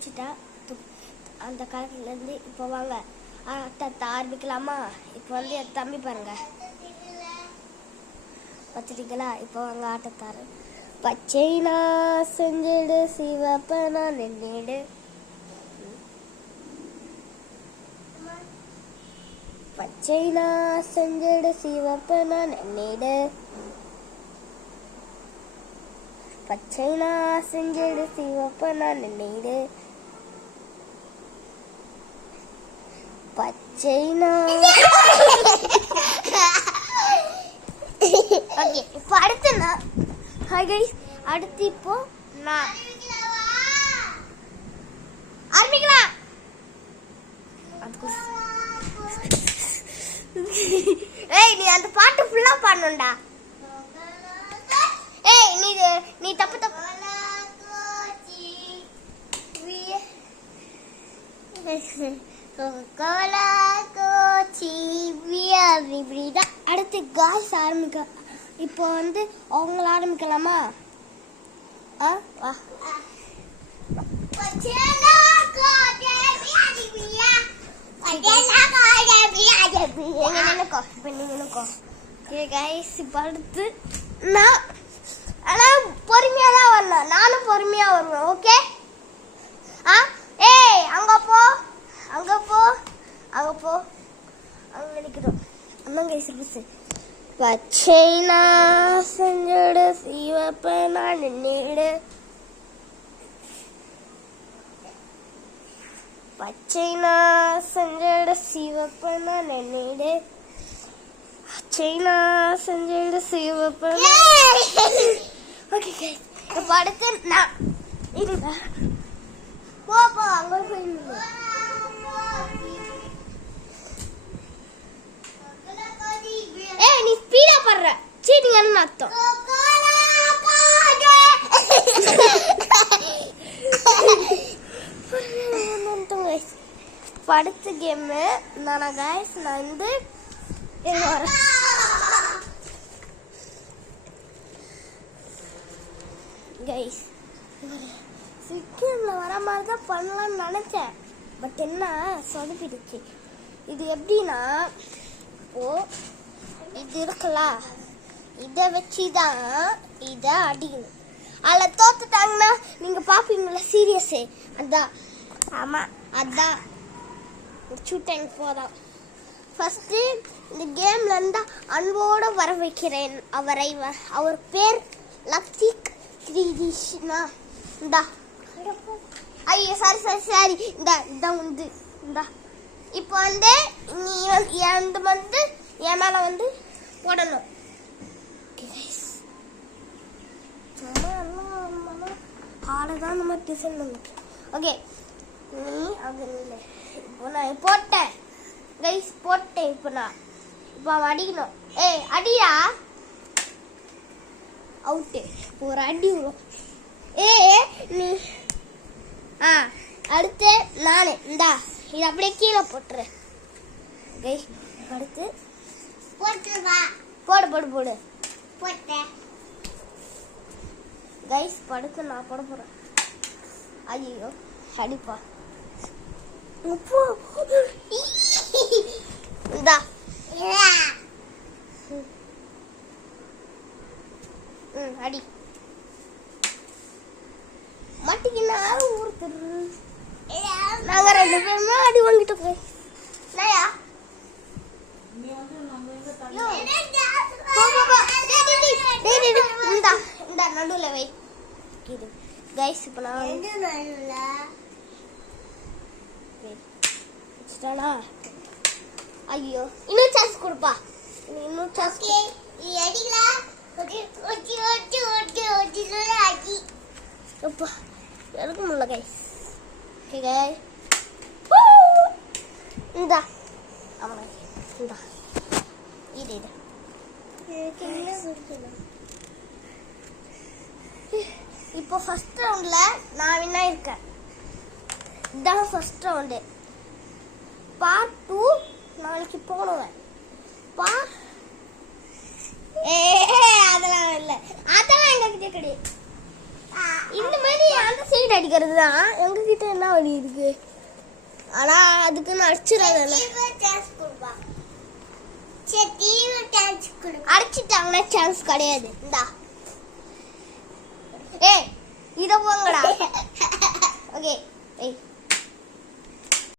முடிச்சுட்டேன். அந்த காலத்துலேருந்து இப்போ வாங்க ஆட்டத்தை ஆரம்பிக்கலாமா? இப்போ வந்து என் தம்பி பாருங்க பார்த்துட்டீங்களா? இப்போ வாங்க ஆட்டத்தாரு. பச்சை நான் செஞ்சிடு சிவப்ப நான் நின்னிடு, பச்சை நான் செஞ்சிடு சிவப்ப நான் நின்னிடு, பச்சை நான் செஞ்சிடு சிவப்ப நான் நின்னிடு, பச்சை நான். ஓகே, இப்போ அடுத்து நான் அடுத்து இப்போ நான் ஆரம்பிக்கலாம். ஏய், நீ அந்த பாட்டு ஃபுல்லா பாடணும்டா. ஏய், நீ தப்பு தப்பு. அடுத்து காய்ஸ் ஆரம்பிக்க. இப்போ வந்து அவங்கள ஆரம்பிக்கலாமா? வா. அடுத்து நான் பொறுமையா தான் வரணும். நானும் பொறுமையா வருவேன். ஓகே? ஏய், அங்க போ, அங்க போ, அங்க போ, அங்க நிக்கிறோம். அம்மாங்க சிறுசு. பச்சை நான் செஞ்சிடு சிவப்ப நான் நின்னிடு, பச்சை நான் செஞ்சிடு சிவப்ப நான் நின்னிடு, பச்சை நான் செஞ்சிடு சிவப்ப. ஓகே, இப்போ அடுத்து நான் இருங்க. போ அங்க போய். ஏய், நீ ஸ்பீடா பண்ற. சீட்டிங்கன்னு அர்த்தம். அடுத்த கேம் நானா गाइस, நான் வந்து गाइस சிக்கன்ல வர மாதிரி தான் பண்ணலாம்னு நினைச்சேன். பட் என்ன சொதப்பிடுச்சு. இது எப்படின்னா, இப்போ இது இருக்குல்ல, இதை வச்சு தான் இதை அடிக்கணும். அதில் தோத்துட்டாங்கன்னா நீங்கள் பார்ப்பீங்களா சீரியஸே? அதான், ஆமாம், அதான் முடிச்சுட்டேன். போதான் ஃபஸ்ட்டு இந்த கேமில் இருந்தால் அன்போடு வர வைக்கிறேன் அவரை. அவர் பேர் லக்திக் கிருஷ்ணா. இந்தா, ஐயோ சாரி சாரி சாரி, இதான் வந்து இந்தா. இப்போ வந்து நீ வந்து என் மேலே வந்து போடணும். ஆளுதான் நம்ம டிசைன் பண்ணணும். ஓகே, நீ அது இல்லை. இப்போ நான் போட்டேன் கைஸ், போட்டேன். இப்போ அவன் அடிக்கணும். ஏய், அடியா. அவுட்டு. ஒரு அடி வரும். நீ அடுத்து நானு. இந்தா, இது அப்படியே கீழே போட்டுரு கைஸ். அடுத்து போடு போடு போடு போட்டேன் கைஸ். படுத்து நான் போட போறேன். ஐயோ, அடிப்பா. இந்தா, அடி. மாட்டிக்கினா ஊருக்கு நாங்க 2 பேருமே அடி வாங்கிட்டோம். இல்லையா? இந்த நடுவில் வை கைஸ். இப்போ நான் ஐயோ, இன்னும் சான்ஸ் கொடுப்பா. இன்னும் சான்ஸ் எடுக்க முடியல கைஸ். இந்தா, ஆமாம், இந்தா, இது இப்போ ஃபர்ஸ்ட் ரவுண்ட்ல நான் வின்னா இருக்கேன். இதான் ஃபர்ஸ்ட் ரவுண்டு. பார்ட் 2 நாளைக்கு போடுவேன். அதெல்லாம் இல்லை, அதெல்லாம் எங்ககிட்ட கிடையாது. இந்த மாதிரி அந்த சைடு அடிக்கிறது தான் எங்ககிட்ட என்ன வழி இருக்கு. ஆனா அதுக்குன்னு அடிச்சிடாதானே. அடிச்சிட்டாங்கன்னா சான்ஸ் கிடையாது. இந்தா ஏய் இத போங்கடா. ஓகே ஏய்